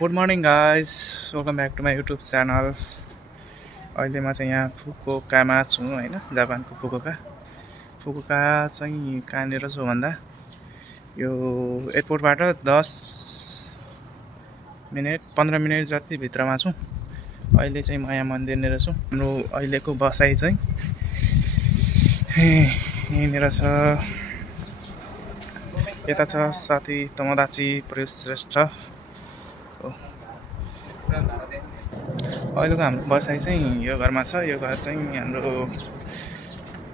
Good morning guys, welcome back to my YouTube channel. अहिले म चाहिँ यहाँ फुकुओकामा छु होइन, जापानको फुकुओका चाहिँ कहाँनिर छु भन्दा यो एयरपोर्टबाट 15 मिनट जति भित्रमा छु। अहिले चाहिँ म यहाँ मन्दिरनिर छु। हाम्रो अहिलेको बसाइ चाहिँ यहीँनिर छ। यता छ साथी तमदाची प्रयुष श्रेष्ठ। अहिलेको हाम्रो बसाइ चाहिँ यो घरमा छ। यो घर चाहिँ हाम्रो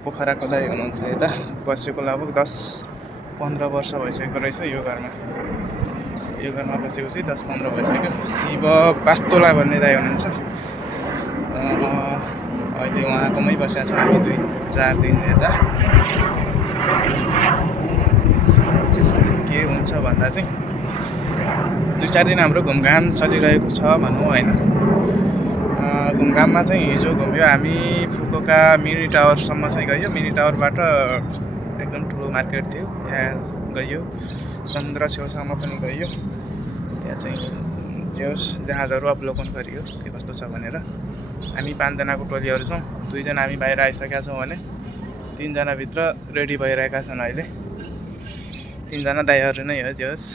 पोखराको दाइ हुनुहुन्छ, यता बसेको लगभग 10-15 वर्ष भइसकेको रहेछ। यो घरमा बसेको चाहिँ 10-15 भइसक्यो। शिव वास्तोला भन्ने दाइ हुनुहुन्छ। अहिले उहाँकोमै बसेका छौँ हामी 2-4 दिन यता। त्यसपछि के हुन्छ भन्दा चाहिँ 2-4 दिन हाम्रो घुमघाम चलिरहेको छ भनौँ होइन। घुमघाममा चाहिँ हिजो घुम्यो हामी फुकुओका मिनी टावरसम्म चाहिँ गयो। मिनी टावरबाट एकदम ठुलो मार्केट थियो, त्यहाँ गयो। समुद्र छेउसम्म पनि गयो। त्यहाँ चाहिँ जहाजहरू अवलोकन गरियो के कस्तो छ भनेर। हामी 5 जनाको टोलीहरू छौँ। 2 जना हामी बाहिर आइसकेका छौँ भने 3 जना भित्र रेडी भइरहेका छन्। अहिले 3 जना दाइहरू नै हो जोस्।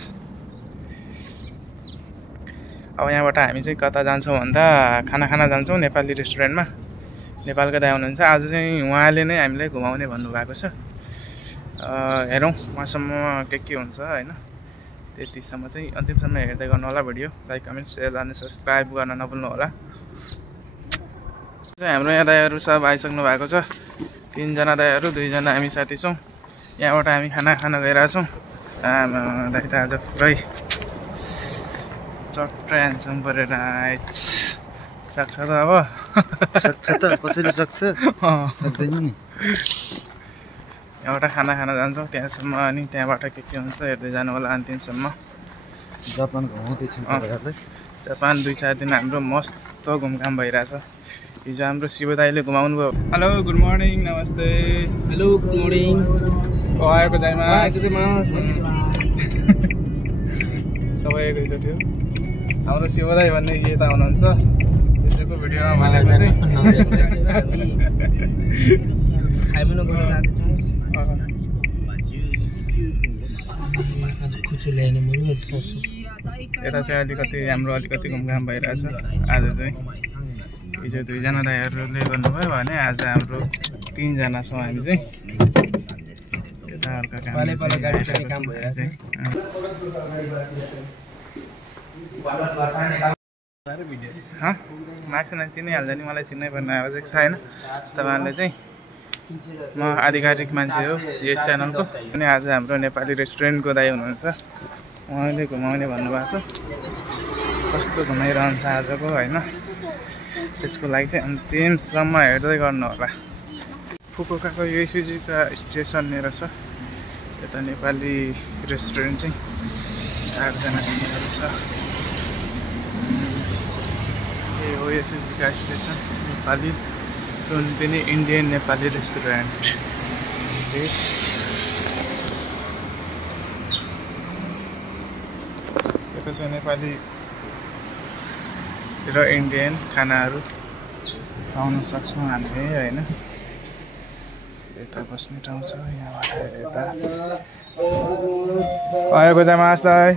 अब यहाँबाट हामी चाहिँ कता जान्छौँ भन्दा खाना खान जान्छौँ नेपाली रेस्टुरेन्टमा। नेपालको दाइ हुनुहुन्छ। आज चाहिँ उहाँले नै हामीलाई घुमाउने भन्नुभएको छ। हेरौँ उहाँसम्म के हुन्छ होइन। त्यतिसम्म चाहिँ अन्तिमसम्म हेर्दै गर्नु होला। भिडियो लाइक कमेन्ट सेयर अनि सब्सक्राइब गर्न नभुल्नु होला। हाम्रो यहाँ दाइहरू सब आइसक्नु भएको छ। 3 जना दाइहरू, 2 जना हामी साथी छौँ। यहाँबाट हामी खाना खान गइरहेछौँ। दाइ त आज पुरै चट्टै ह्यान्डसम परेर सक्छ त अब। सक्छ त, कसैले सक्छ सक्दैन नि। यहाँबाट खाना खान जान्छौँ त्यहाँसम्म, अनि त्यहाँबाट के हुन्छ हेर्दै जानु होला अन्तिमसम्म। जापान घुमाउँदैछौँ तपाईँहरूलाई। जापान 2-4 दिन हाम्रो मस्त घुमघाम भइरहेछ। हिजो हाम्रो शिव दाइले घुमाउनु भयो। हेलो, गुड मर्निङ, नमस्ते। Hello, good morning. आएको जाइमास। सबै गइलो थियो। हाम्रो शिव दाइ भन्ने यता हुनुहुन्छ। हिजोको भिडियोमा भनेको चाहिँ यता चाहिँ अलिकति घुमघाम भइरहेछ आज चाहिँ। हिजो 2 जना दाइहरूले गर्नुभयो भने आज हाम्रो 3 जना छौँ हामी चाहिँ। यता हल्का काम भइरहेछ। मार्क्स नै चिनिहाल्छ नि, मलाई चिन्नै पर्ने आवश्यक छैन। तपाईँहरूले चाहिँ म आधिकारिक मान्छे हो यस च्यानलको। अनि आज हाम्रो नेपाली रेस्टुरेन्टको दाइ हुनुहुन्छ, उहाँले घुमाउने भन्नुभएको छ। कस्तो घुमाइरहन्छ आजको होइन, त्यसको लागि चाहिँ अन्तिमसम्म हेर्दै गर्नु होला। फुकुओकाको यो सुजुका स्टेसननिर छ यता नेपाली रेस्टुरेन्ट चाहिँ। 4 जना तिनीहरू छ। ए हो यो सुजुका स्टेसन नेपाली पनि इन्डियन नेपाली रेस्टुरेन्ट। यता चाहिँ नेपाली र इन्डियन खानाहरू पाउन सक्छौँ हामीले होइन। यता बस्ने ठाउँ छ, यहाँबाट यता आएको जाइमास दाइ।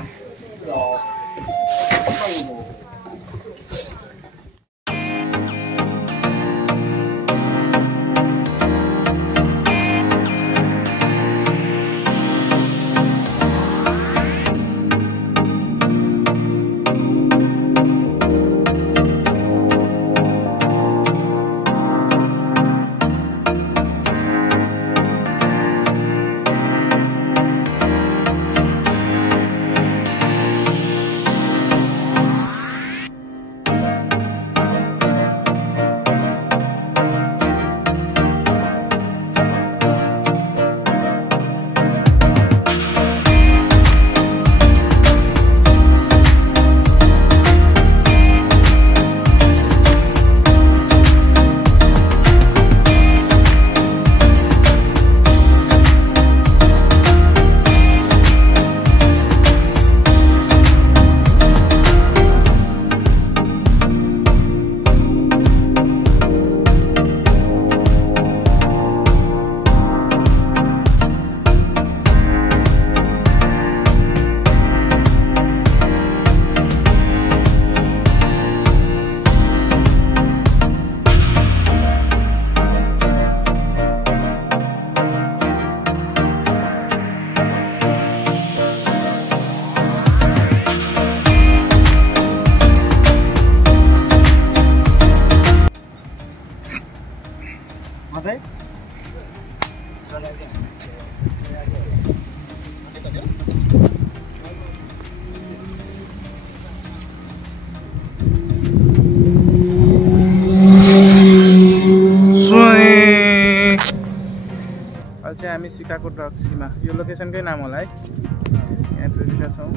चाहिँ हामी सिकाको रक्सीमा यो लोकेसनकै नाम होला है यहाँ पुगेका छौँ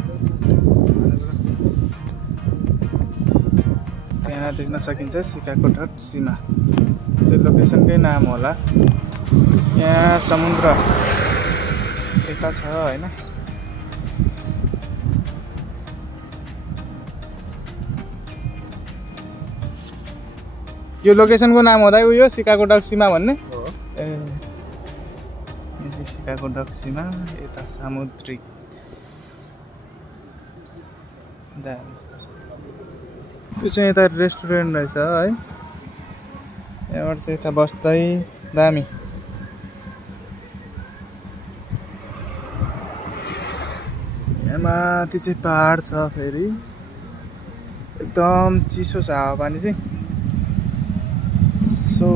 त्यहाँ देख्न सकिन्छ सिकाको रक्सीमा चाहिँ लोकेसनकै नाम होला यहाँ समुद्र यता छ हैन यो लोकेसनको नाम हुँदा उयो सिकाको रक्सीमा भन्ने ए सिकाको रक्सीमा यता सामुद्रिक यो चाहिँ यता रेस्टुरेन्ट रहेछ है यहाँबाट चाहिँ यता बस्दै दामी यहाँ माथि चाहिँ पहाड छ फेरि एकदम चिसो छ हावापानी चाहिँ so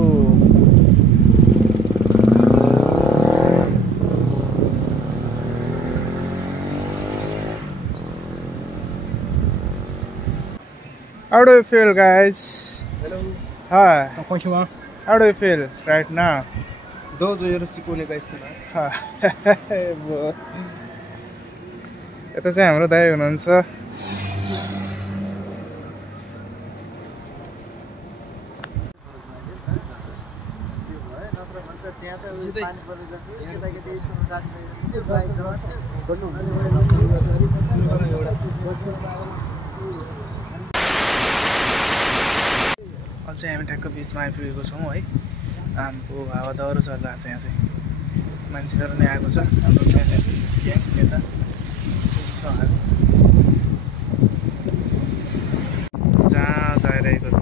How do you feel, guys? Hello. Hi. Konnichiwa. How do you feel right now? どうぞよろしくお願いします。 यता चाहिँ हाम्रो दाइ हुनुहुन्छ अब चाहिँ हामी ठ्याक्क बिचमा आइपुगेको छौँ है आमको हावा दह्रो चलिरहेको छ यहाँ चाहिँ मान्छेहरू नै आएको छ हाम्रो ग्याङ यता जहाँ गइरहेको छ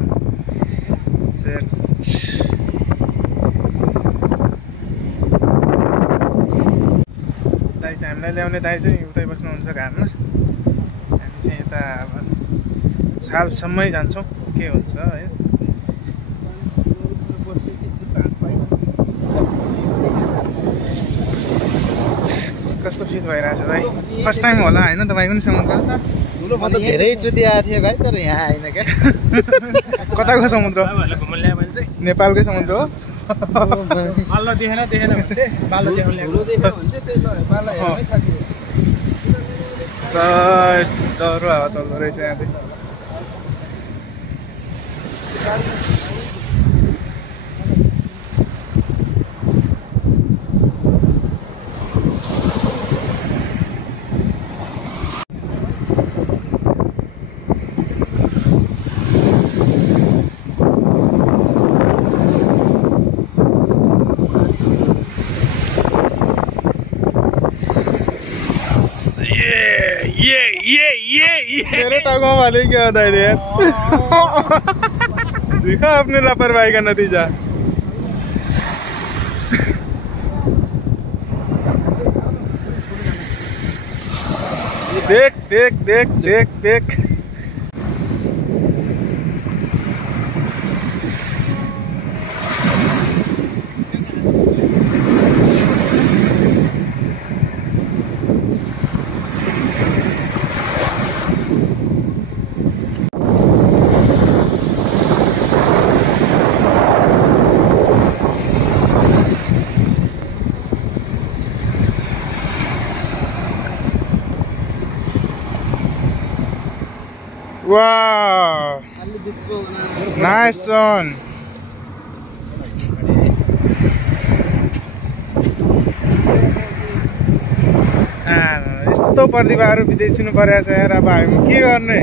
दाइ चाहिँ हामीलाई ल्याउने दाइ चाहिँ उतै बस्नुहुन्छ घाममा हामी चाहिँ यता अब छालसम्मै जान्छौँ के हुन्छ है कस्तो फिल भइरहेछ भाइ फर्स्ट टाइम होला होइन तपाईँको नि समुद्र म त धेरैचोटि आएको थिएँ भाइ तर यहाँ आएन क्या कताको समुद्र नेपालकै समुद्र हो डह्रो हावा चल्दो रहेछ यहाँ चाहिँ मेरे टांगों वाले क्या होता है यार देखा आपने लापरवाही का नतीजा देख देख देख देख देख Wow, nice one. यस्तो प्रतिभाहरू विदेशिनु परेको छ यार अब हामी के गर्ने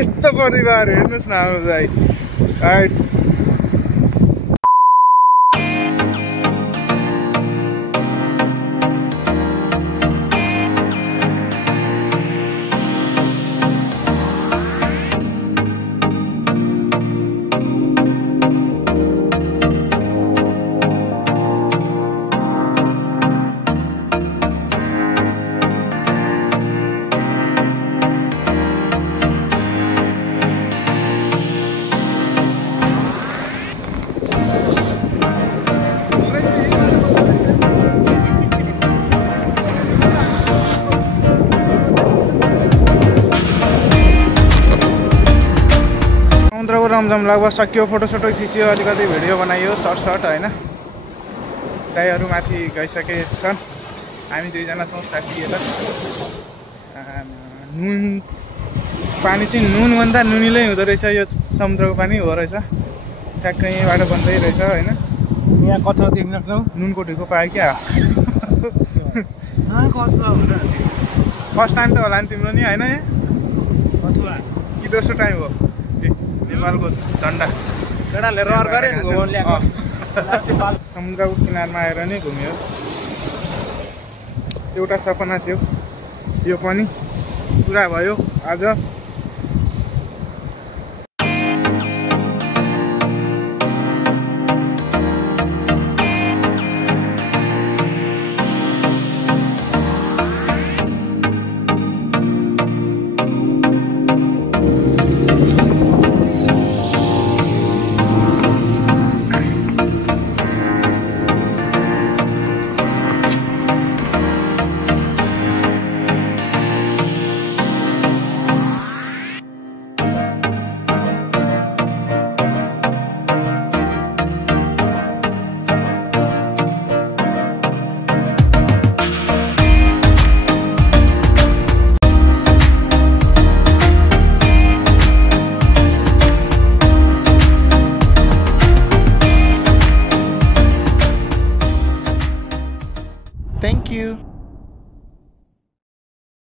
यस्तो प्रतिभाहरू हेर्नुस् न हाम्रो दाइ राइट रमझम लगभग सकियो फोटोसोटो खिच्यो अलिकति भिडियो बनाइयो सर्ट होइन दाइहरू माथि गइसके छन् हामी दुईजना छौँ साथी यता नुन पानी चाहिँ नुनभन्दा नुनिलै हुँदो रहेछ यो समुद्रको पानी हो रहेछ ठ्याक्कै यहीँबाट बन्दै रहेछ होइन यहाँ कच्चा देख्न सक्छौ नुनको ढुको पायो क्या फर्स्ट टाइम त होला नि तिम्रो नि होइन यहाँ कि दोस्रो टाइम हो नेपालको झन्डा केटाले रहर गरे नि समुद्रको किनारमा आएर नै घुम्यो एउटा सपना थियो यो पनि पुरा भयो आज Thank you.